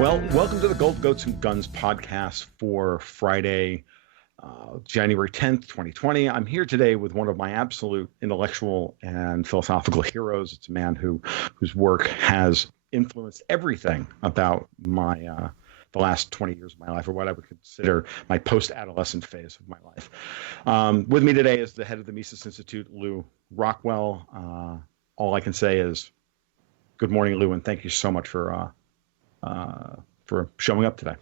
Well, welcome to the Gold Goats and Guns podcast for Friday, January 10th, 2020. I'm here today with one of my absolute intellectual and philosophical heroes. It's a man whose work has influenced everything about my the last 20 years of my life, or what I would consider my post-adolescent phase of my life. With me today is the head of the Mises Institute, Lew Rockwell. All I can say is good morning, Lew, and thank you so much for showing up today.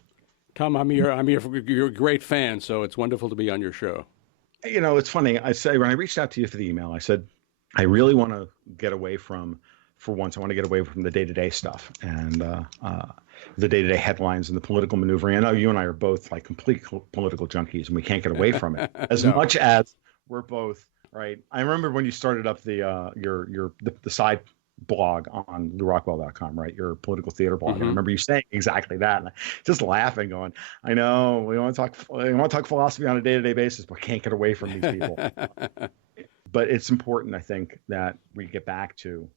Tom, you're a great fan, so it's wonderful to be on your show. You know, it's funny. I say when I reached out to you for the email, I said, I really want to get away from, for once, I want to get away from the day-to-day stuff and the day-to-day headlines and the political maneuvering. I know you and I are both like complete political junkies, and we can't get away from it as much as we're both right. I remember when you started up the side blog on LewRockwell.com, right? Your political theater blog. And I remember you saying exactly that, and just laughing, going, "I know we want to talk philosophy on a day-to-day basis, but can't get away from these people." But it's important, I think, that we get back to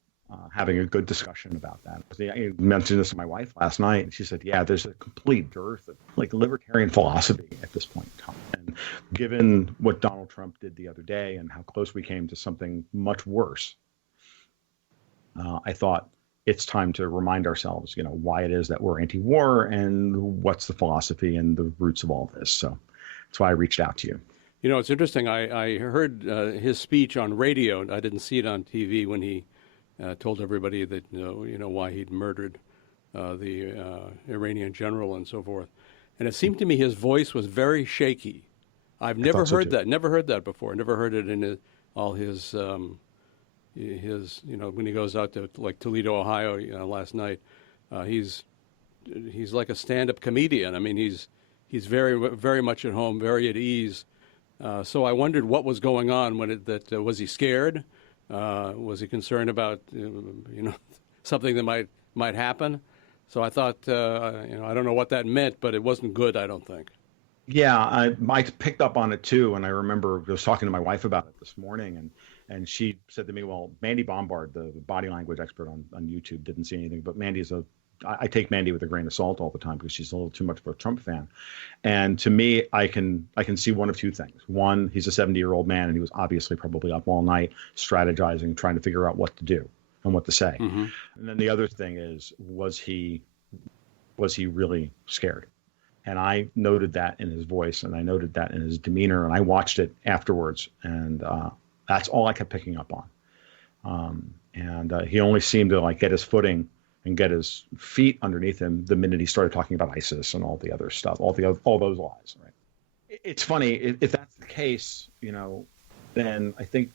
having a good discussion about that. I mentioned this to my wife last night, and she said, "Yeah, there's a complete dearth of like libertarian philosophy at this point in time." And given what Donald Trump did the other day and how close we came to something much worse, I thought it's time to remind ourselves, why it is that we're anti-war and what's the philosophy and the roots of all this. So that's why I reached out to you. You know, it's interesting. I heard his speech on radio, and I didn't see it on TV when he told everybody that, why he'd murdered the Iranian general and so forth. And it seemed to me his voice was very shaky. I've never heard that. Never heard that before. Never heard it in all his when he goes out to like Toledo, Ohio, last night, he's like a stand-up comedian. I mean, he's very, very much at home, very at ease. So I wondered what was going on was he scared? Was he concerned about, something that might happen? So I thought, I don't know what that meant, but it wasn't good, I don't think. Yeah, I picked up on it too. And I remember I was talking to my wife about it this morning, and she said to me, well, Mandy Bombard, the body language expert on YouTube, didn't see anything. But I take Mandy with a grain of salt all the time because she's a little too much of a Trump fan. And to me, I can see one of two things. One, he's a 70-year-old man, and he was obviously probably up all night strategizing, trying to figure out what to do and what to say. Mm-hmm. And then the other thing is, was he really scared? And I noted that in his voice, and I noted that in his demeanor, and I watched it afterwards, and that's all I kept picking up on. He only seemed to get his footing and get his feet underneath him the minute he started talking about ISIS and all the other stuff, all those lies. Right? It's funny if that's the case, then I think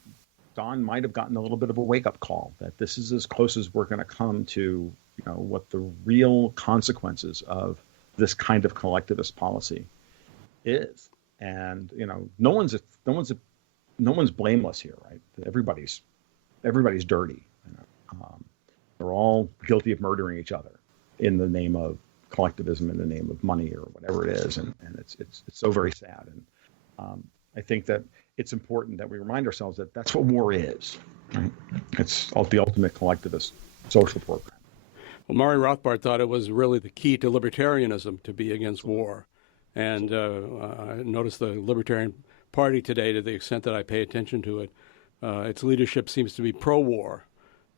Don might have gotten a little bit of a wake-up call that this is as close as we're going to come to, what the real consequences of this kind of collectivist policy is. And no one's blameless here, right? Everybody's dirty. They're all guilty of murdering each other in the name of collectivism, in the name of money or whatever it is, and it's so very sad. And I think that it's important that we remind ourselves that that's what war is. Right? It's the ultimate collectivist social program. Well, Murray Rothbard thought it was really the key to libertarianism to be against war. And I noticed the Libertarian Party today, to the extent that I pay attention to it, its leadership seems to be pro-war,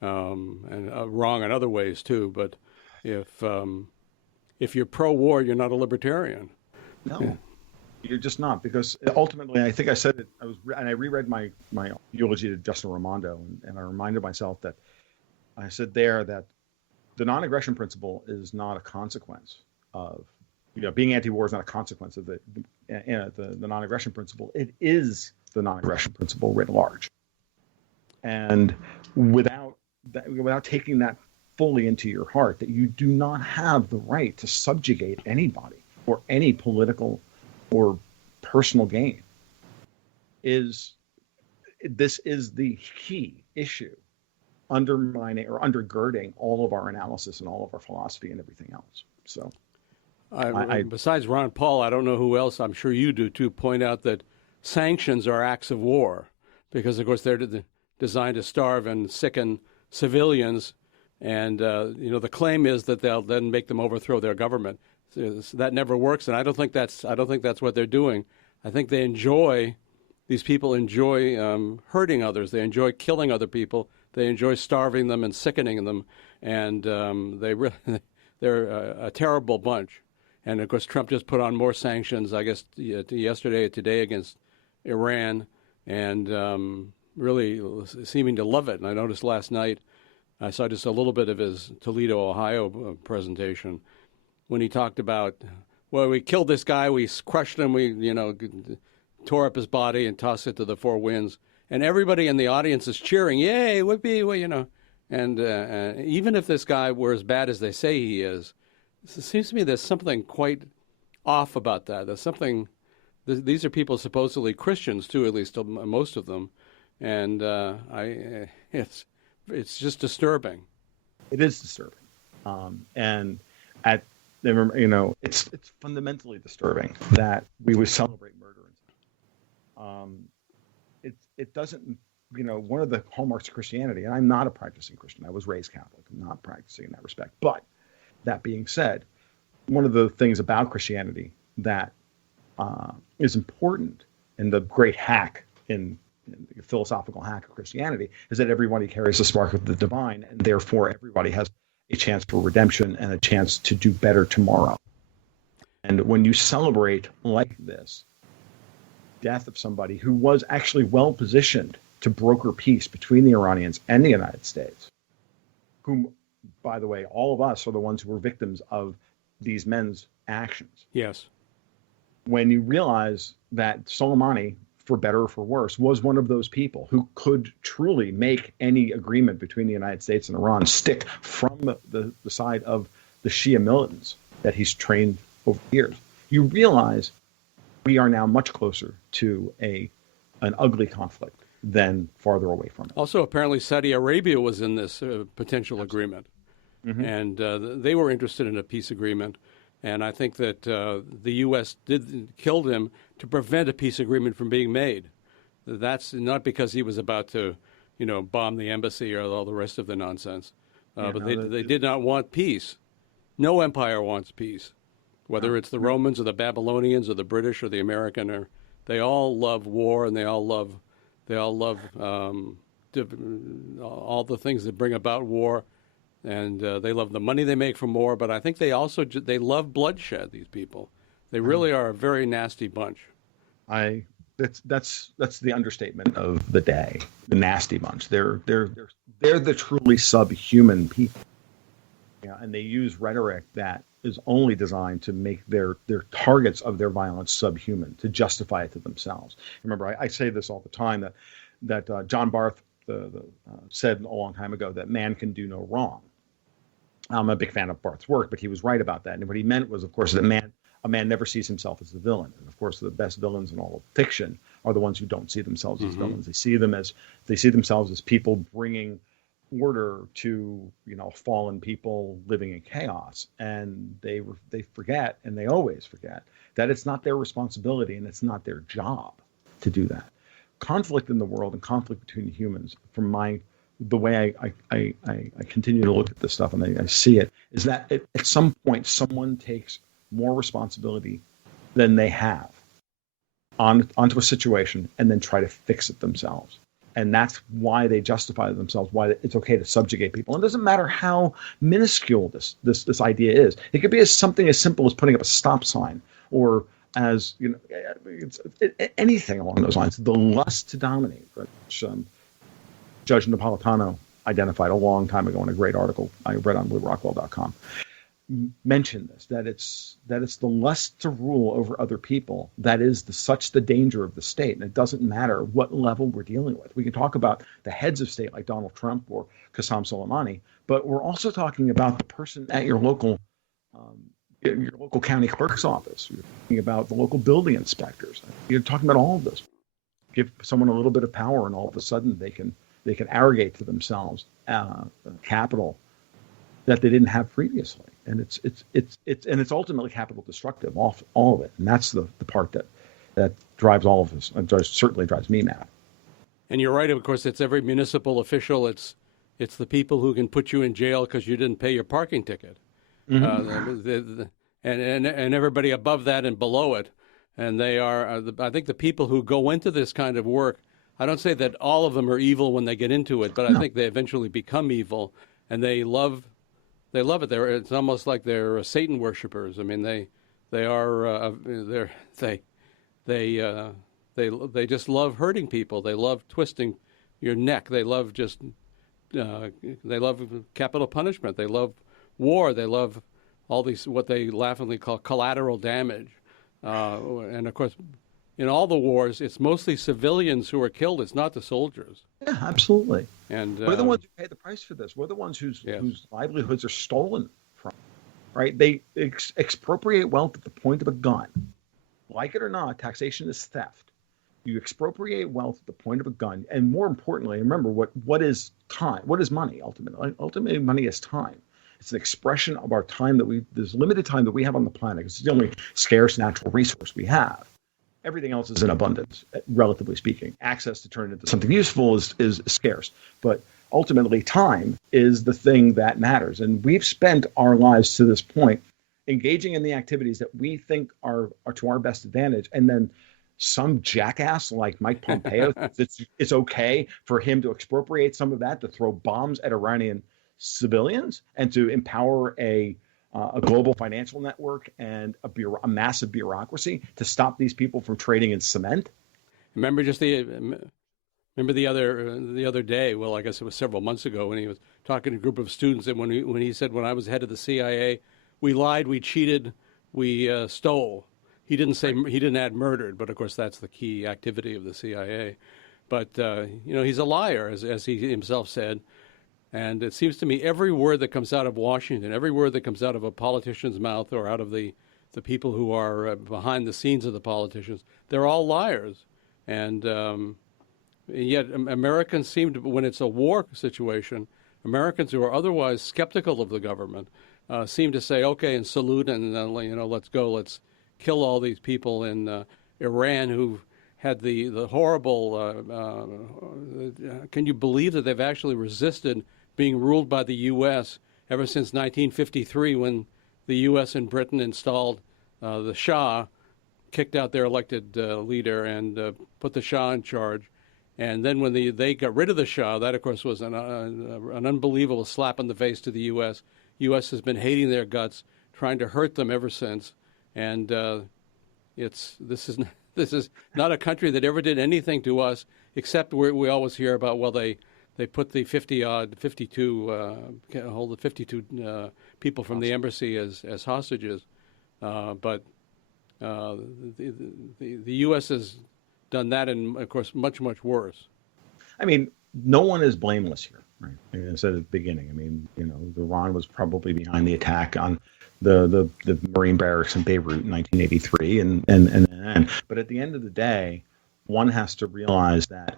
and wrong in other ways too. But if you're pro-war, you're not a libertarian. No, yeah. You're just not, because ultimately, I think I said it. I reread my eulogy to Justin Raimondo, and I reminded myself that I said there that the non-aggression principle is not a consequence of, being anti-war is not a consequence of the non-aggression principle. It is the non-aggression principle writ large. And without taking that fully into your heart, that you do not have the right to subjugate anybody for any political or personal gain, this is the key issue undermining or undergirding all of our analysis and all of our philosophy and everything else. So, besides Ron Paul, I don't know who else, I'm sure you do too, point out that sanctions are acts of war because, of course, they're designed to starve and sicken civilians And the claim is that they'll then make them overthrow their government. So that never works, and I don't think that's what they're doing. I think these people enjoy hurting others. They enjoy killing other people. They enjoy starving them and sickening them, and they're a terrible bunch. And of course, Trump just put on more sanctions, I guess, yesterday or today against Iran, and really seeming to love it. And I noticed last night, I saw just a little bit of his Toledo, Ohio presentation when he talked about, well, we killed this guy, we crushed him, we tore up his body and tossed it to the four winds, and everybody in the audience is cheering, yay, whoopee, well, and even if this guy were as bad as they say he is, it seems to me there's something quite off about that. There's something. These are people supposedly Christians too, at least most of them, and it's just disturbing. It is disturbing, and it's fundamentally disturbing that we would celebrate murder. It doesn't, one of the hallmarks of Christianity, and I'm not a practicing Christian. I was raised Catholic. I'm not practicing in that respect. But that being said, one of the things about Christianity that is important, and the great hack in the philosophical hack of Christianity, is that everybody carries the spark of the divine, and therefore everybody has a chance for redemption and a chance to do better tomorrow. And when you celebrate like this, death of somebody who was actually well positioned to broker peace between the Iranians and the United States, whom, by the way, all of us are the ones who were victims of these men's actions. Yes. When you realize that Soleimani, for better or for worse, was one of those people who could truly make any agreement between the United States and Iran stick from the side of the Shia militants that he's trained over the years, you realize we are now much closer to an ugly conflict than farther away from it. Also, apparently, Saudi Arabia was in this potential agreement, and they were interested in a peace agreement. And I think that the U.S. killed him to prevent a peace agreement from being made. That's not because he was about to, bomb the embassy or all the rest of the nonsense. But they did not want peace. No empire wants peace. Whether it's the Romans or the Babylonians or the British or the American, they all love war, and they all love all the things that bring about war, and they love the money they make from war. But I think they also they love bloodshed. These people, they really are a very nasty bunch. That's the understatement of the day. The nasty bunch. They're the truly subhuman people. Yeah, and they use rhetoric that is only designed to make their targets of their violence subhuman, to justify it to themselves. Remember, I say this all the time, that John Barth said a long time ago that man can do no wrong. I'm a big fan of Barth's work, but he was right about that. And what he meant was, of course, that a man never sees himself as the villain. And of course, the best villains in all of fiction are the ones who don't see themselves as villains. They see themselves as people bringing order to fallen people living in chaos, and they forget, and they always forget, that it's not their responsibility and it's not their job to do that. Conflict in the world and conflict between humans, from the way I continue to look at this stuff and I see it, is that at some point someone takes more responsibility than they have onto a situation and then try to fix it themselves. And that's why they justify to themselves why it's okay to subjugate people. And it doesn't matter how minuscule this idea is. It could be something as simple as putting up a stop sign, or as anything along those lines. The lust to dominate, which Judge Napolitano identified a long time ago in a great article I read on LewRockwell.com. Mentioned this, that it's the lust to rule over other people that is such the danger of the state. And it doesn't matter what level we're dealing with. We can talk about the heads of state like Donald Trump or Qasem Soleimani, but we're also talking about the person at your local county clerk's office. You're talking about the local building inspectors. You're talking about all of this. Give someone a little bit of power, and all of a sudden they can arrogate to themselves capital that they didn't have previously. And it's ultimately capital destructive, all of it. And that's the part that drives all of us, and certainly drives me mad. And you're right, of course, it's every municipal official, it's It's the people who can put you in jail because you didn't pay your parking ticket. And everybody above that and below it. And they are, I think the people who go into this kind of work, I don't say that all of them are evil when they get into it, but I think they eventually become evil, and they love it. It's almost like they're Satan worshipers. I mean, they just love hurting people. They love twisting your neck. They love they love capital punishment. They love war. They love all these, what they laughingly call collateral damage. And of course, in all the wars, it's mostly civilians who are killed. It's not the soldiers. Yeah, absolutely. And we're the ones who pay the price for this. We're the ones whose livelihoods are stolen from. Right? They expropriate wealth at the point of a gun. Like it or not, taxation is theft. You expropriate wealth at the point of a gun, and more importantly, remember what is time? What is money ultimately? Ultimately, money is time. It's an expression of our time there's limited time that we have on the planet. It's the only scarce natural resource we have. Everything else is in abundance, relatively speaking. Access to turn it into something useful is scarce. But ultimately, time is the thing that matters. And we've spent our lives to this point engaging in the activities that we think are to our best advantage. And then some jackass like Mike Pompeo, it's okay for him to expropriate some of that, to throw bombs at Iranian civilians and to empower a global financial network and a massive bureaucracy to stop these people from trading in cement. Remember the other day? Well, I guess it was several months ago when he was talking to a group of students, and when he said, "When I was head of the CIA, we lied, we cheated, we stole." He didn't say he didn't add murdered, but of course that's the key activity of the CIA. But he's a liar, as he himself said. And it seems to me every word that comes out of Washington, every word that comes out of a politician's mouth or out of the people who are behind the scenes of the politicians, they're all liars. And yet Americans seem to, when it's a war situation, Americans who are otherwise skeptical of the government seem to say, okay, and salute, and let's go, let's kill all these people in Iran who had the horrible, can you believe that they've actually resisted being ruled by the U.S. ever since 1953, when the U.S. and Britain installed the Shah, kicked out their elected leader, and put the Shah in charge. And then when they got rid of the Shah, that, of course, was an unbelievable slap in the face to the U.S. U.S. has been hating their guts, trying to hurt them ever since. And this is not a country that ever did anything to us, except we always hear about, well, they put the 52 people from the embassy as hostages, but the U.S. has done that, and of course much worse. I mean, no one is blameless here, right? I said at the beginning. I mean, Iran was probably behind the attack on the Marine barracks in Beirut in 1983, and but at the end of the day, one has to realize that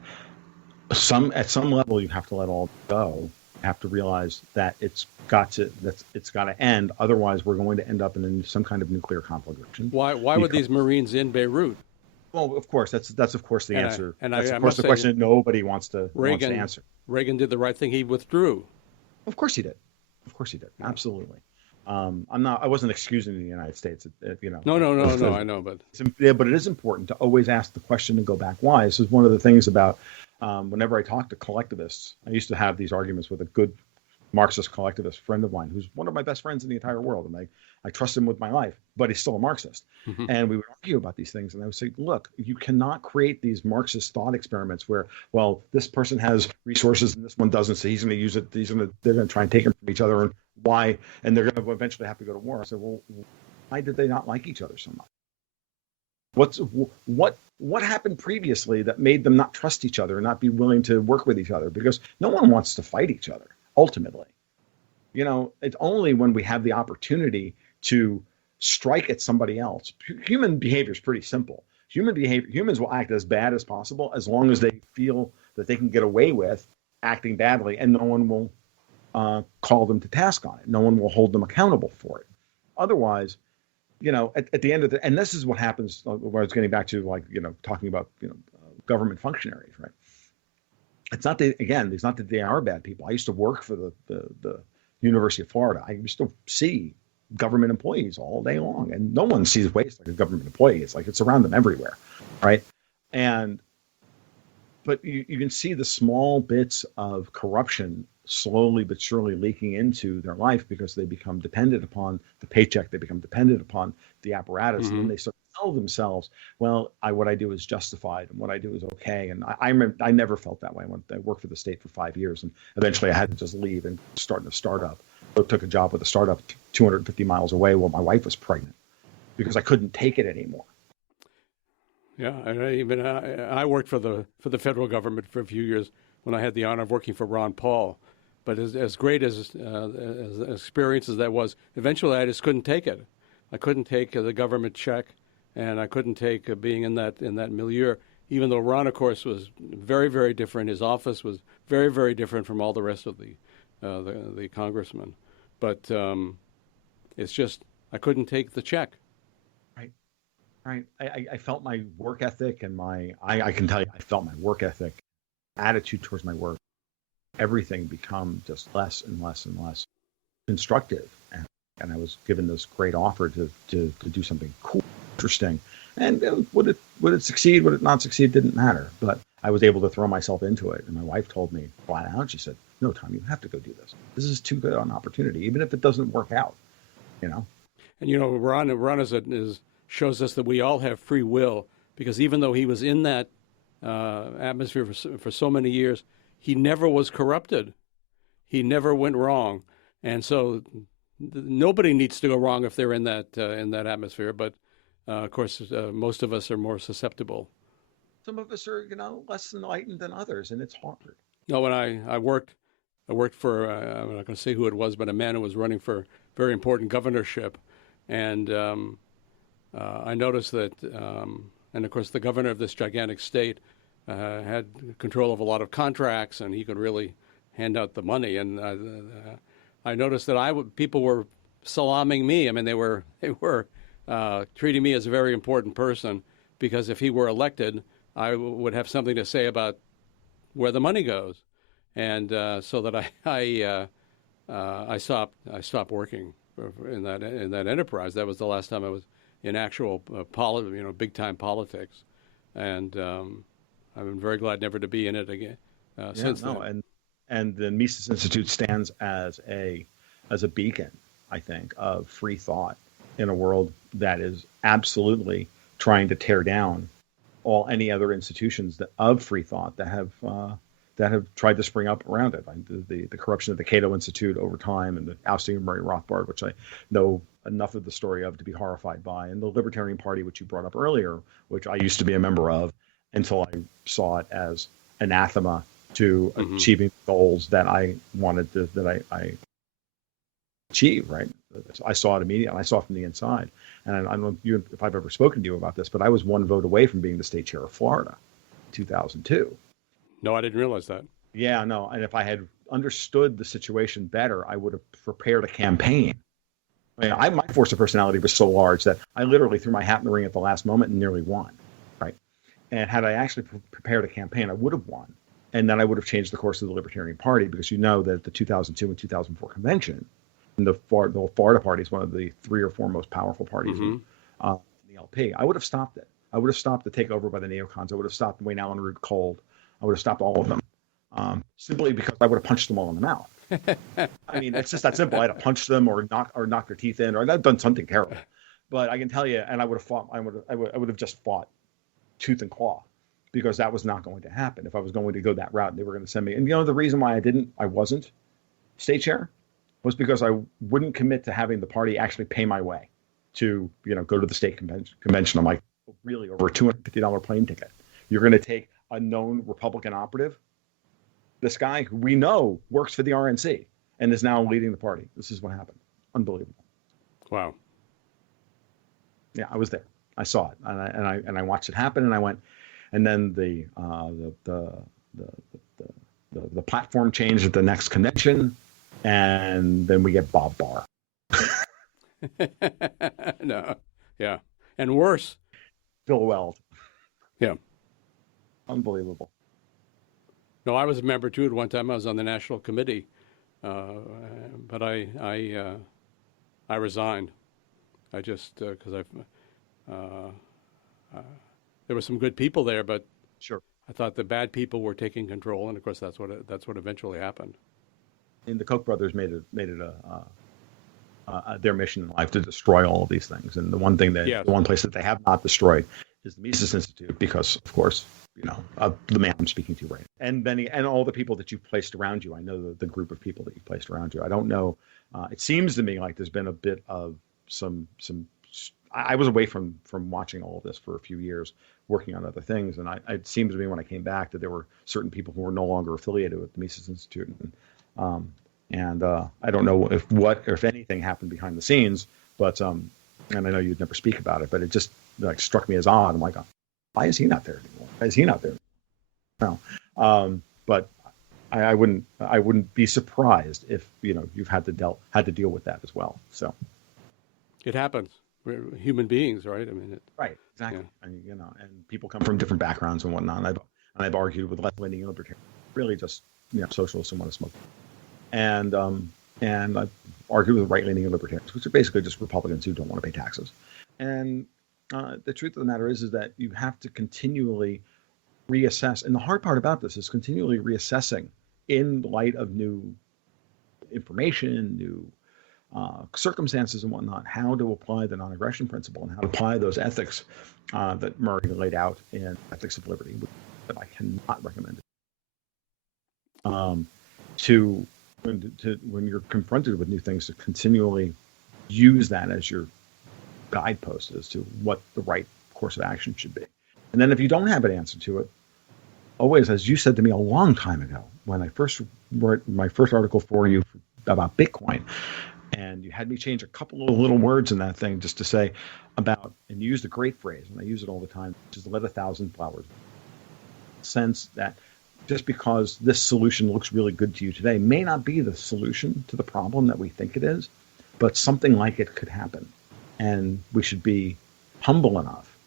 at some level you have to let all go. You have to realize that it's got to end. Otherwise, we're going to end up in some kind of nuclear conflagration. Why were these Marines in Beirut? Well, of course, that's of course the answer. That's of course the question that nobody wants to answer. Reagan did the right thing. He withdrew. Of course he did. Absolutely. I wasn't excusing the United States. No, I know, but it is important to always ask the question and go back. Why? This is one of the things about whenever I talk to collectivists. I used to have these arguments with a good Marxist collectivist friend of mine, who's one of my best friends in the entire world, and I trust him with my life, but he's still a Marxist. Mm-hmm. And we would argue about these things, and I would say, look, you cannot create these Marxist thought experiments where, well, this person has resources and this one doesn't, so he's going to use it. They're going to try and take them from each other, and why? And they're going to eventually have to go to war. I said, well, why did they not like each other so much? What happened previously that made them not trust each other and not be willing to work with each other? Because no one wants to fight each other. Ultimately, it's only when we have the opportunity to strike at somebody else. Human behavior is pretty simple. Humans will act as bad as possible as long as they feel that they can get away with acting badly, and no one will call them to task on it. No one will hold them accountable for it. Otherwise, at the end of and this is what happens. Where I was getting back to, talking about government functionaries, right? it's not that they are bad people. I used to work for the University of Florida. I used to see government employees all day long, and no one sees waste like a government employee. It's like it's around them everywhere, right? And but you can see the small bits of corruption slowly but surely leaking into their life because they become dependent upon the paycheck, they become dependent upon the apparatus, and then they sort of tell themselves, well, what I do is justified and what I do is okay. And I remember I never felt that way. I worked for the state for 5 years, and eventually I had to just leave and start in a startup. I took a job with a startup 250 miles away while my wife was pregnant because I couldn't take it anymore. Yeah, I worked for the federal government for a few years when I had the honor of working for Ron Paul. But as great as experience as that was, eventually I just couldn't take it. I couldn't take the government check, and I couldn't take being in that milieu. Even though Ron, of course, was very, very different. His office was very, very different from all the rest of the congressmen. But it's just I couldn't take the check. Right. I felt my work ethic and I can tell you, I felt my work ethic, attitude towards my work, everything become just less and less and less constructive. And I was given this great offer to do something cool, interesting. And would it succeed? Would it not succeed? Didn't matter. But I was able to throw myself into it. And my wife told me flat out, she said, no, Tom, you have to go do this. This is too good an opportunity, even if it doesn't work out, you know? And, you know, Ron shows us that we all have free will, because even though he was in that atmosphere for so many years, he never was corrupted. He never went wrong. And so nobody needs to go wrong if they're in that atmosphere. But, of course, most of us are more susceptible. Some of us are, less enlightened than others, and it's hard. No, when I worked for, I'm not going to say who it was, but a man who was running for a very important governorship. And I noticed that, and of course, the governor of this gigantic state had control of a lot of contracts, and he could really hand out the money. And I noticed that people were salaming me. I mean, they were treating me as a very important person, because if he were elected, I would have something to say about where the money goes, and so that I stopped working in that enterprise. That was the last time I was in actual big time politics, and I've been very glad never to be in it again since then. And the Mises Institute stands as a beacon, I think, of free thought in a world that is absolutely trying to tear down any other institutions of free thought that have tried to spring up around it. The corruption of the Cato Institute over time, and the ousting of Murray Rothbard, which I know enough of the story of to be horrified by, and the Libertarian Party, which you brought up earlier, which I used to be a member of until I saw it as anathema to achieving goals that I wanted that I achieve, right? I saw it immediately. I saw it from the inside. And I don't know if I've ever spoken to you about this, but I was one vote away from being the state chair of Florida in 2002. No, I didn't realize that. Yeah, no. And if I had understood the situation better, I would have prepared a campaign. I mean, my force of personality was so large that I literally threw my hat in the ring at the last moment and nearly won, right? And had I actually prepared a campaign, I would have won. And then I would have changed the course of the Libertarian Party, because that the 2002 and 2004 convention, and the Florida Party is one of the 3 or 4 most powerful parties in the LP. I would have stopped it. I would have stopped the takeover by the neocons. I would have stopped Wayne Allen Root cold. I would have stopped all of them, simply because I would have punched them all in the mouth. I mean, it's just that simple. I'd have punched them or knocked their teeth in, or I'd done something terrible. But I can tell you, and I would have fought. I would have just fought tooth and claw, because that was not going to happen. If I was going to go that route, they were going to send me. And the reason why I wasn't state chair, was because I wouldn't commit to having the party actually pay my way to, go to the state convention. I'm like, really, over a $250 plane ticket? You're going to take a known Republican operative, this guy who we know works for the RNC and is now leading the party? This is what happened. Unbelievable. Wow. Yeah, I was there. I saw it, and I watched it happen, and I went, and then the platform changed at the next convention. And then we get Bob Barr. No, yeah, and worse, Bill Weld. Yeah, unbelievable. No, I was a member too at one time. I was on the national committee, but I resigned. I just because there were some good people there, but Sure. I thought the bad people were taking control, and of course that's what eventually happened. And the Koch brothers made it their mission in life to destroy all of these things. And the one place that they have not destroyed is the Mises Institute, because, of course, the man I'm speaking to, right? And all the people that you've placed around you. I know the group of people that you've placed around you. I don't know. It seems to me like there's been a bit of some. I was away from watching all of this for a few years, working on other things, and it seemed to me when I came back that there were certain people who were no longer affiliated with the Mises Institute, and I don't know if anything happened behind the scenes, but and I know you'd never speak about it, but it just struck me as odd. I'm like, why is he not there anymore? Why is he not there? No, but I wouldn't be surprised if you've had to deal with that as well. So it happens. We're human beings, right? I mean, right, exactly. Yeah. And people come from different backgrounds and whatnot. And I've argued with left-leaning libertarians, really just socialists who want to smoke, and I've argued with right-leaning libertarians, which are basically just Republicans who don't want to pay taxes. And the truth of the matter is that you have to continually reassess. And the hard part about this is continually reassessing in light of new information, new circumstances and whatnot, how to apply the non-aggression principle and how to apply those ethics that Murray laid out in Ethics of Liberty, that I cannot recommend. When you're confronted with new things, to continually use that as your guidepost as to what the right course of action should be. And then if you don't have an answer to it, always, as you said to me a long time ago, when I first wrote my first article for you about Bitcoin, and you had me change a couple of little words in that thing just to say about, and you used a great phrase, and I use it all the time, which is let 1,000 flowers. Sense that just because this solution looks really good to you today may not be the solution to the problem that we think it is, but something like it could happen. And we should be humble enough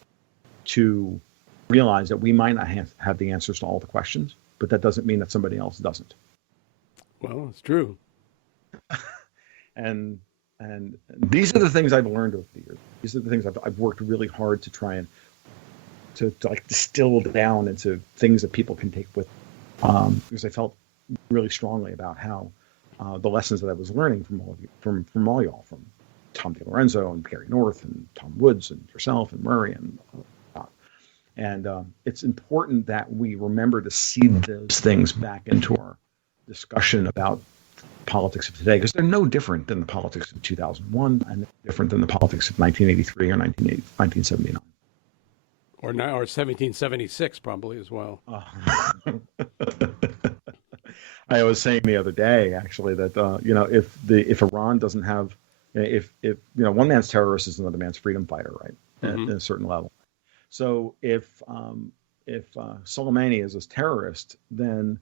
to realize that we might not have the answers to all the questions, but that doesn't mean that somebody else doesn't. Well, it's true. And these are the things I've learned over the years. These are the things I've worked really hard to try and to distill down into things that people can take with, because I felt really strongly about how the lessons that I was learning from all of you, from all y'all, from Tom DeLorenzo and Gary North and Tom Woods and yourself and Murray and it's important that we remember to seed those things back into our discussion about politics of today, because they're no different than the politics of 2001 and different than the politics of 1983 or 1979. Or 1776 probably as well. I was saying the other day, actually, that if Iran doesn't have, if one man's terrorist is another man's freedom fighter, right? Mm-hmm. At a certain level. So if Soleimani is a terrorist, then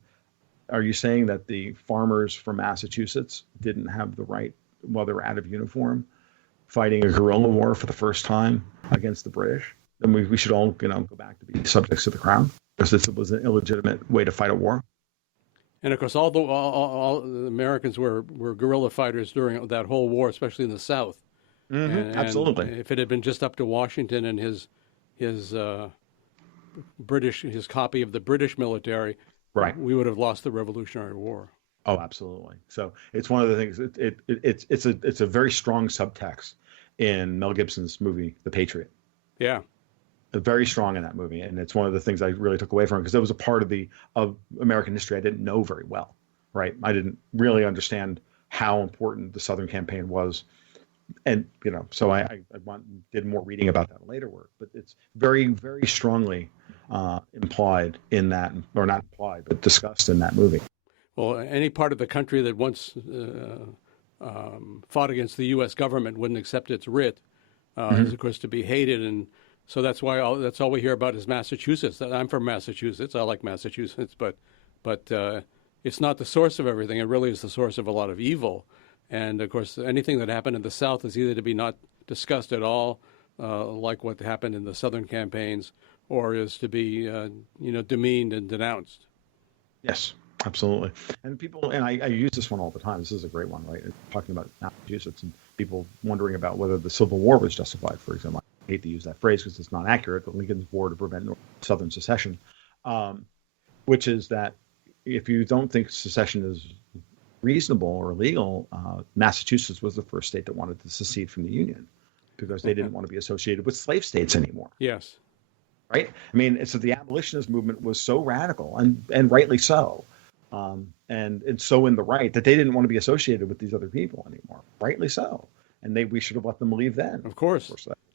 are you saying that the farmers from Massachusetts didn't have the right, while they were out of uniform, fighting a guerrilla war for the first time against the British? Then we should all go back to be subjects of the crown, because this was an illegitimate way to fight a war. And of course, all the Americans were guerrilla fighters during that whole war, especially in the South. Mm-hmm. And absolutely. If it had been just up to Washington and his copy of the British military, right, we would have lost the Revolutionary War. Oh, absolutely. So it's one of the things. It's a very strong subtext in Mel Gibson's movie, The Patriot. Yeah. Very strong in that movie, and it's one of the things I really took away from it, because it was a part of American history I didn't know very well. Right, I didn't really understand how important the Southern campaign was, and so I did more reading about that in later work. But it's very, very strongly implied in that, or not implied, but discussed in that movie. Well, any part of the country that once fought against the U.S. government wouldn't accept its writ is, of course, to be hated. And so that's why that's all we hear about is Massachusetts. I'm from Massachusetts. I like Massachusetts, but it's not the source of everything. It really is the source of a lot of evil. And, of course, anything that happened in the South is either to be not discussed at all, like what happened in the Southern campaigns, or is to be, demeaned and denounced. Yes, absolutely. And people, and I use this one all the time. This is a great one, right? Talking about Massachusetts and people wondering about whether the Civil War was justified, for example. I hate to use that phrase because it's not accurate, but Lincoln's War to prevent Southern secession, um, which is that if you don't think secession is reasonable or legal, Massachusetts was the first state that wanted to secede from the Union because they didn't want to be associated with slave states anymore. Yes. Right? I mean, so the abolitionist movement was so radical, and rightly so, and so in the right that they didn't want to be associated with these other people anymore. Rightly so, and we should have let them leave then. Of course.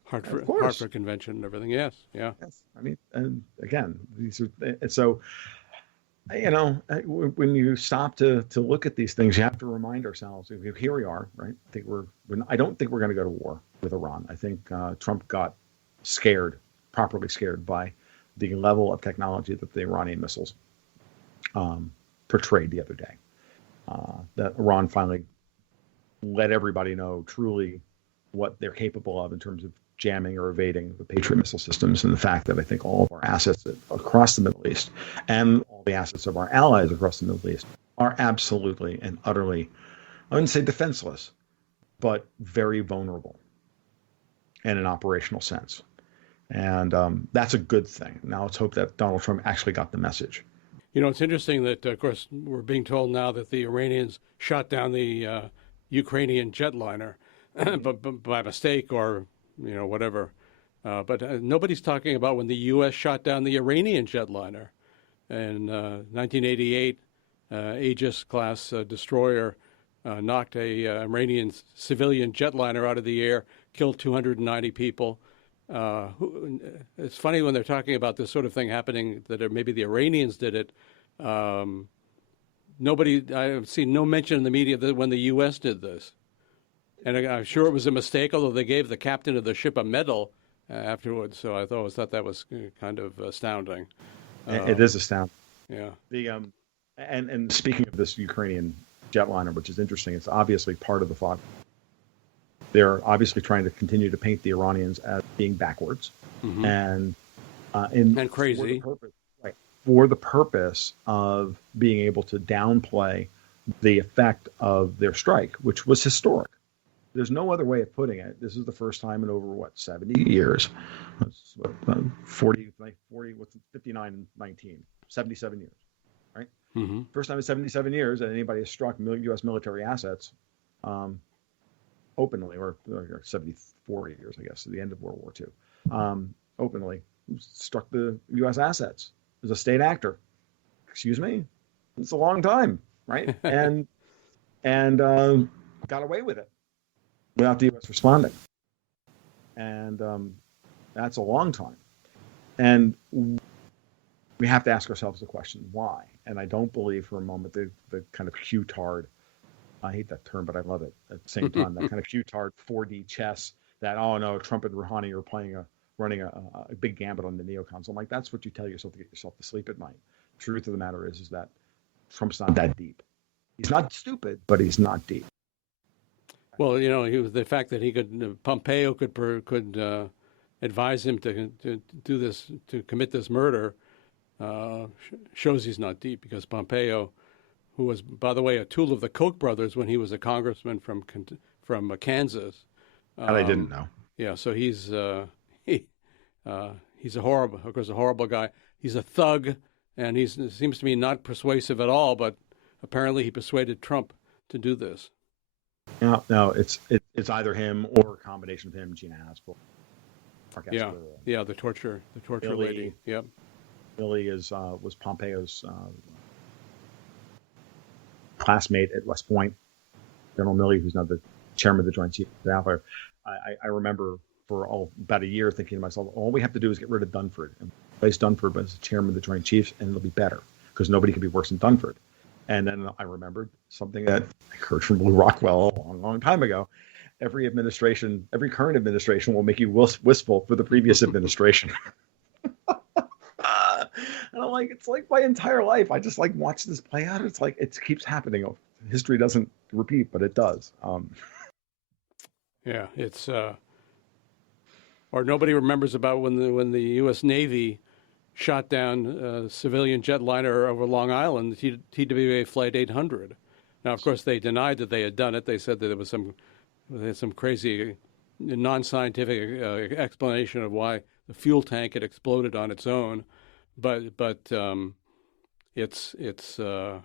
Hartford Convention and everything. Yes. Yeah. Yes. I mean, and again, these are, and so, when you stop to look at these things, you have to remind ourselves. Here we are, right? I don't think we're going to go to war with Iran. I think Trump got properly scared by the level of technology that the Iranian missiles portrayed the other day. That Iran finally let everybody know truly what they're capable of in terms of jamming or evading the Patriot missile systems, and the fact that I think all of our assets across the Middle East and all the assets of our allies across the Middle East are absolutely and utterly, I wouldn't say defenseless, but very vulnerable in an operational sense. And that's a good thing. Now let's hope that Donald Trump actually got the message. It's interesting that, of course, we're being told now that the Iranians shot down the Ukrainian jetliner but by mistake or, whatever. But nobody's talking about when the U.S. shot down the Iranian jetliner. In 1988, Aegis-class destroyer knocked a Iranian civilian jetliner out of the air, killed 290 people. It's funny when they're talking about this sort of thing happening that maybe the Iranians did it. I've seen no mention in the media that when the U.S. did this. And I'm sure it was a mistake, although they gave the captain of the ship a medal afterwards. So I thought that was kind of astounding. It is astounding. Yeah. And speaking of this Ukrainian jetliner, which is interesting, it's obviously part of the thought. They're obviously trying to continue to paint the Iranians as being backwards and crazy, for the purpose of being able to downplay the effect of their strike, which was historic. There's no other way of putting it. This is the first time in over 70 years, 40, what's it, 59, 19, 77 years, right? Mm-hmm. First time in 77 years that anybody has struck U.S. military assets openly, or 74 years, I guess, at the end of World War II, openly struck the U.S. assets as a state actor. Excuse me, it's a long time, right? and got away with it without the U.S. responding, and that's a long time. And we have to ask ourselves the question, why? And I don't believe for a moment the kind of Q-tard, I hate that term, but I love it at the same time, that kind of Q-tard 4D chess that, oh no, Trump and Rouhani are running a big gambit on the neocons. I'm like, that's what you tell yourself to get yourself to sleep at night. Truth of the matter is that Trump's not that deep. He's not stupid, but he's not deep. Well, the fact that he Pompeo could advise him to do this, to commit this murder, shows he's not deep, because Pompeo, who was, by the way, a tool of the Koch brothers when he was a congressman from Kansas. And I didn't know. Yeah, so he's a horrible guy. He's a thug, and he seems to me not persuasive at all. But apparently, he persuaded Trump to do this. No, it's either him or a combination of him, Gina Haspel. The torture Billy, lady. Yep. Billy was Pompeo's classmate at West Point. General Milley, who's now the chairman of the Joint Chiefs of Staff. I remember for about a year thinking to myself, all we have to do is get rid of Dunford and replace Dunford as the chairman of the Joint Chiefs, and it'll be better, because nobody can be worse than Dunford. And then I remembered something that I heard from Lew Rockwell a long, long time ago. Every current administration will make you wistful for the previous administration. And I'm like, it's like my entire life. I just watch this play out. It's like it keeps happening. History doesn't repeat, but it does. Yeah, it's or nobody remembers about when the U.S. Navy shot down a civilian jetliner over Long Island, TWA Flight 800. Now, of course, they denied that they had done it. They said that there was some crazy, non-scientific explanation of why the fuel tank had exploded on its own. But it's I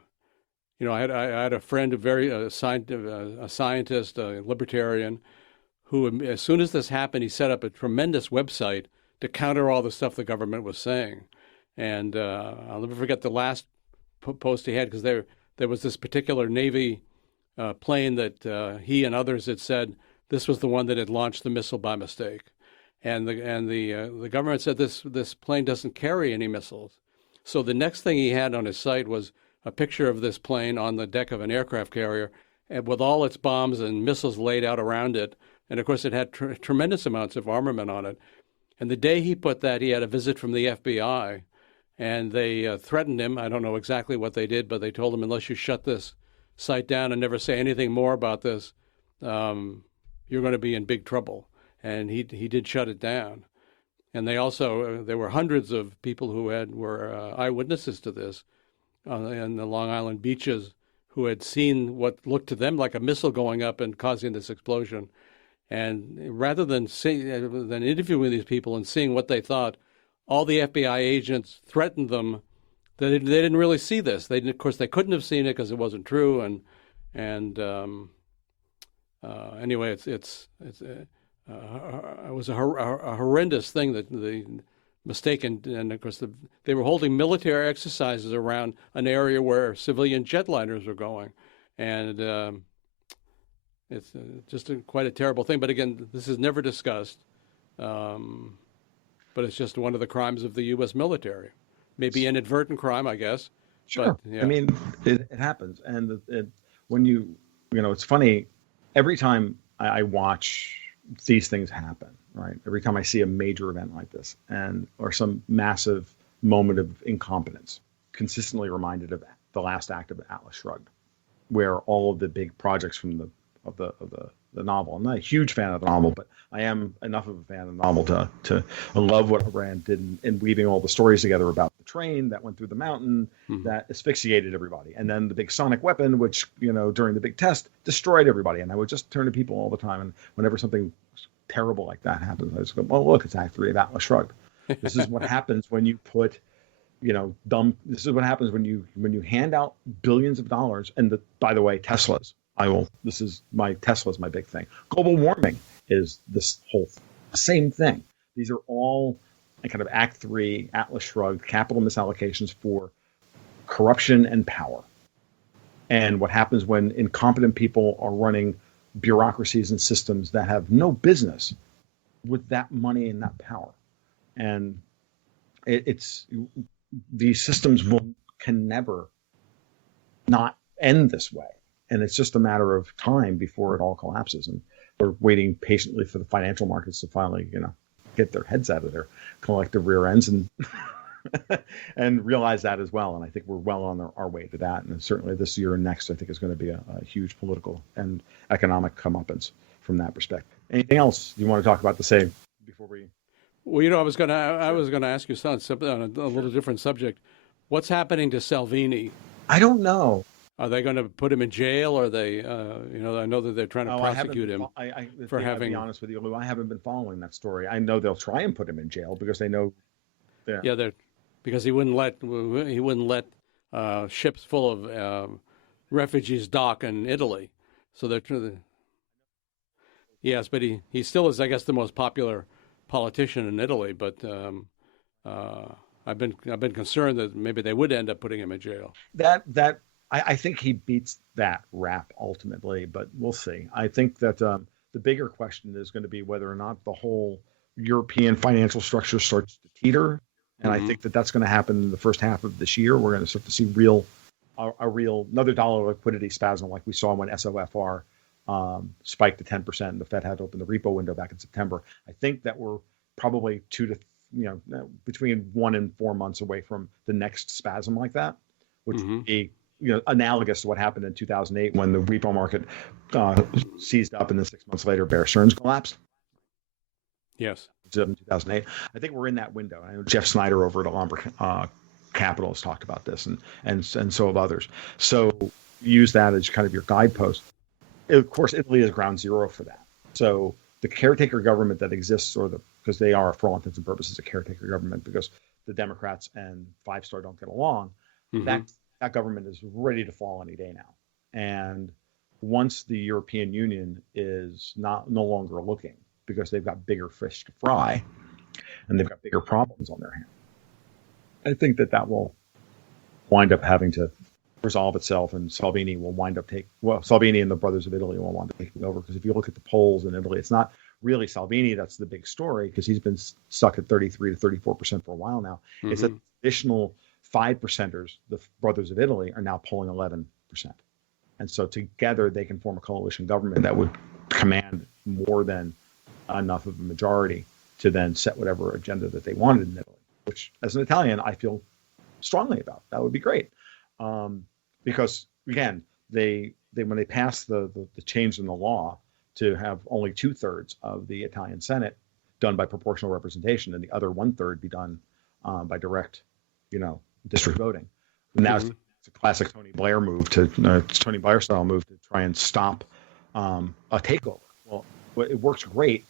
had a friend, a scientist, a libertarian, who, as soon as this happened, he set up a tremendous website to counter all the stuff the government was saying. And I'll never forget the last post he had, because there was this particular Navy plane that he and others had said this was the one that had launched the missile by mistake. And the government said this plane doesn't carry any missiles. So the next thing he had on his site was a picture of this plane on the deck of an aircraft carrier, and with all its bombs and missiles laid out around it. And of course, it had tremendous amounts of armament on it. And the day he put that, he had a visit from the FBI, and they threatened him. I don't know exactly what they did, but they told him, unless you shut this site down and never say anything more about this, you're going to be in big trouble. And he did shut it down. And they also, there were hundreds of people who were eyewitnesses to this in the Long Island beaches, who had seen what looked to them like a missile going up and causing this explosion. And rather than interviewing these people and seeing what they thought, all the FBI agents threatened them that they didn't really see this. Of course, they couldn't have seen it because it wasn't true. Anyway, it was a horrendous thing, that the mistaken, and of course they were holding military exercises around an area where civilian jetliners were going, and it's just quite a terrible thing. But again, this is never discussed. But it's just one of the crimes of the U.S. military. Maybe inadvertent crime, I guess. Sure. But, yeah. I mean, it happens. And when it's funny, every time I watch these things happen, right? Every time I see a major event like this, or some massive moment of incompetence, consistently reminded of the last act of Atlas Shrugged, where all of the big projects from the novel. I'm not a huge fan of the novel, but I am enough of a fan of the novel to love what Rand did in weaving all the stories together about the train that went through the mountain, that asphyxiated everybody, and then the big sonic weapon, which during the big test destroyed everybody. And I would just turn to people all the time, and whenever something terrible like that happens, I just go, "Oh, look, it's Act 3 of Atlas Shrugged." This is what happens when you put this is what happens when you hand out billions of dollars. And by the way, Tesla's. Tesla's my big thing. Global warming is this whole same thing. These are all kind of Act 3, Atlas Shrugged, capital misallocations for corruption and power. And what happens when incompetent people are running bureaucracies and systems that have no business with that money and that power. And these systems can never not end this way. And it's just a matter of time before it all collapses. And we're waiting patiently for the financial markets to finally, get their heads out of their collective rear ends and and realize that as well. And I think we're well on our way to that. And certainly this year and next, I think is going to be a huge political and economic comeuppance from that perspective. Anything else you want to talk about to say before we? Well, I was going to ask you something on a little different subject. What's happening to Salvini? I don't know. Are they going to put him in jail? Or are they, I know that they're trying to prosecute him for having. To be honest with you, Lou, I haven't been following that story. I know they'll try and put him in jail because they know. Because he wouldn't let ships full of refugees dock in Italy. So they're. Yes, but he still is, I guess, the most popular politician in Italy. But I've been concerned that maybe they would end up putting him in jail. I think he beats that rap ultimately, but we'll see. I think that the bigger question is going to be whether or not the whole European financial structure starts to teeter. And I think that's going to happen in the first half of this year. We're going to start to see another dollar liquidity spasm like we saw when SOFR spiked to 10% and the Fed had to open the repo window back in September. I think that we're probably between 1 and 4 months away from the next spasm like that, which would be analogous to what happened in 2008 when the repo market seized up and then 6 months later Bear Stearns collapsed. Yes. 2008. I think we're in that window. I know Jeff Snyder over at Alhambra Capital has talked about this, and so have others. So use that as kind of your guidepost. Of course, Italy is ground zero for that. So the caretaker government that exists, because they are, for all intents and purposes, a caretaker government, because the Democrats and Five Star don't get along, that government is ready to fall any day now. And once the European Union is no longer looking, because they've got bigger fish to fry, and they've got bigger problems on their hands, I think that will wind up having to resolve itself, and Salvini and the Brothers of Italy will wind up taking over. Because if you look at the polls in Italy, it's not really Salvini that's the big story, because he's been stuck at 33 to 34% for a while now. It's that additional 5%ers, the Brothers of Italy, are now polling 11%. And so together they can form a coalition government that would command more than enough of a majority to then set whatever agenda that they wanted in Italy, which as an Italian, I feel strongly about. That would be great. Because again, when they passed the change in the law to have only 2/3 of the Italian Senate done by proportional representation, and the other 1/3 be done by direct, district voting. And now it's a classic Tony Blair style move to try and stop a takeover. Well, it works great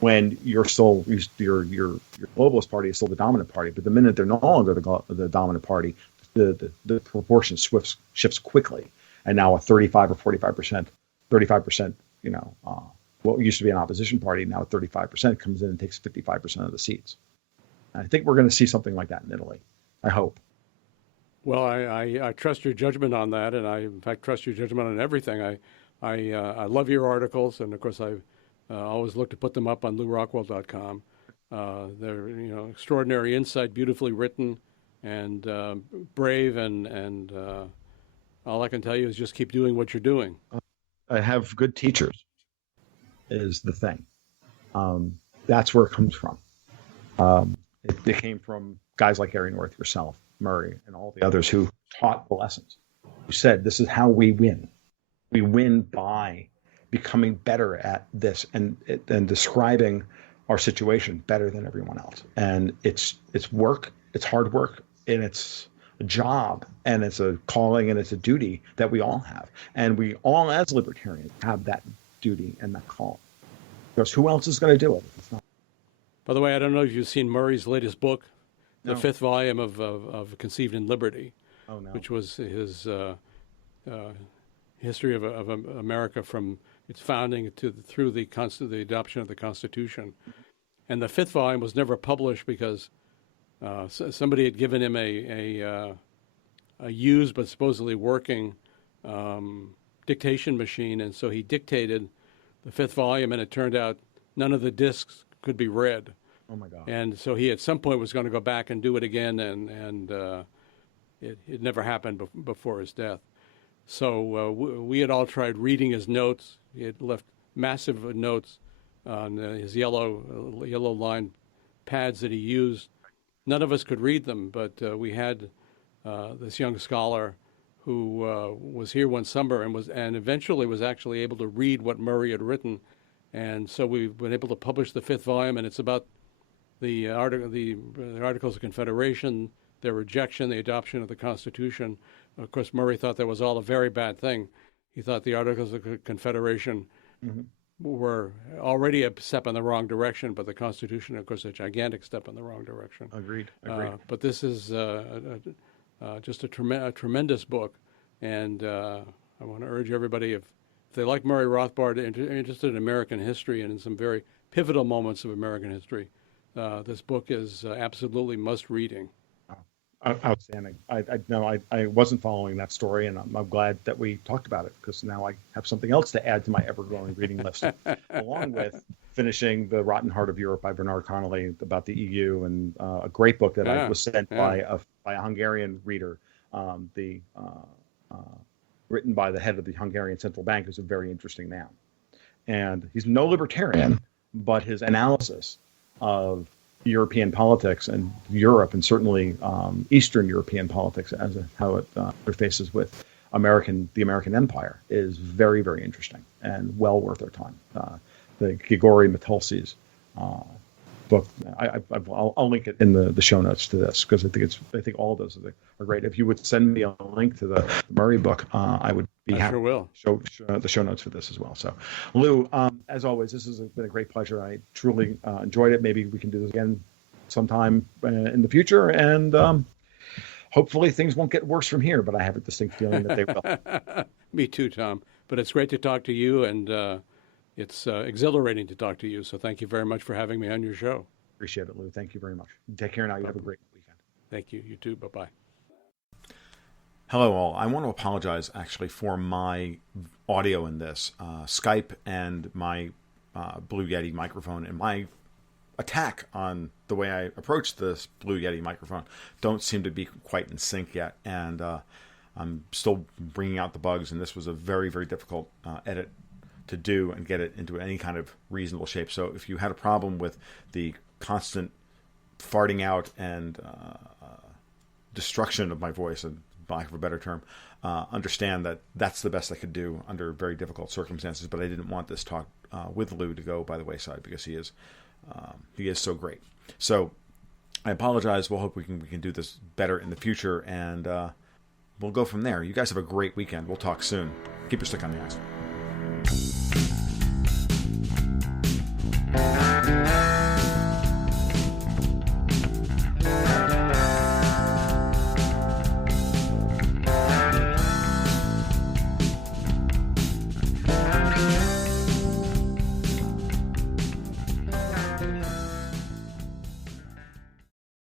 when your globalist party is still the dominant party, but the minute they're no longer the dominant party, the proportion shifts quickly, and now a 35 or 45%, what used to be an opposition party, now at 35% comes in and takes 55% of the seats. And I think we're going to see something like that in Italy. I hope. Well, I trust your judgment on that, and I in fact trust your judgment on everything. I love your articles, and of course I always look to put them up on LewRockwell.com. They're extraordinary insight, beautifully written, and brave, and all I can tell you is just keep doing what you're doing. I have good teachers, is the thing. That's where it comes from. It came from guys like Gary North, yourself, Murray, and all the others who taught the lessons. Who said, this is how we win. We win by becoming better at this and describing our situation better than everyone else. And it's work, it's hard work, and it's a job, and it's a calling, and it's a duty that we all have. And we all, as libertarians, have that duty and that call. Because who else is going to do it if it's not? By the way, I don't know if you've seen Murray's latest book, the fifth volume of Conceived in Liberty, which was his history of America from its founding through the adoption of the Constitution. And the fifth volume was never published because somebody had given him a used but supposedly working dictation machine, and so he dictated the fifth volume, and it turned out none of the discs could be read. Oh my God! And so he at some point was going to go back and do it again, and it never happened before his death. So we had all tried reading his notes. He had left massive notes on his yellow line pads that he used. None of us could read them, but we had this young scholar who was here one summer and eventually was actually able to read what Murray had written, and so we've been able to publish the fifth volume, and it's about the Articles of Confederation, their rejection, the adoption of the Constitution. Of course, Murray thought that was all a very bad thing. He thought the Articles of Confederation were already a step in the wrong direction, but the Constitution, of course, a gigantic step in the wrong direction. Agreed. But this is just a tremendous book, and I want to urge everybody, if they like Murray Rothbard, interested in American history and in some very pivotal moments of American history, this book is absolutely must-reading. Outstanding. I wasn't following that story, and I'm glad that we talked about it, because now I have something else to add to my ever-growing reading list, along with finishing The Rotten Heart of Europe by Bernard Connolly about the EU, and a great book that I was sent by a Hungarian reader, written by the head of the Hungarian Central Bank, who's a very interesting man. And he's no libertarian, but his analysis of European politics and Europe, and certainly Eastern European politics, as how it interfaces with the American Empire, is very, very interesting and well worth our time. The Grigori Matulsi's book. I'll link it in the show notes to this because I think all of those are great. If you would send me a link to the Murray book, I would be happy. Sure will. Show the show notes for this as well. So, Lew, as always, this has been a great pleasure. I truly enjoyed it. Maybe we can do this again sometime in the future, and hopefully things won't get worse from here. But I have a distinct feeling that they will. Me too, Tom. But it's great to talk to you, and it's exhilarating to talk to you. So thank you very much for having me on your show. Appreciate it, Lew. Thank you very much. Take care now. You have a great weekend. Thank you. You too. Bye-bye. Hello, all. I want to apologize, actually, for my audio in this. Skype and my Blue Yeti microphone and my attack on the way I approach this Blue Yeti microphone don't seem to be quite in sync yet. And I'm still bringing out the bugs, and this was a very, very difficult edit to do and get it into any kind of reasonable shape. So if you had a problem with the constant farting out and destruction of my voice, and lack of a better term, understand that that's the best I could do under very difficult circumstances. But I didn't want this talk with Lew to go by the wayside because he is so great. So I apologize. We'll hope we can do this better in the future, and we'll go from there. You guys have a great weekend. We'll talk soon. Keep your stick on the ice.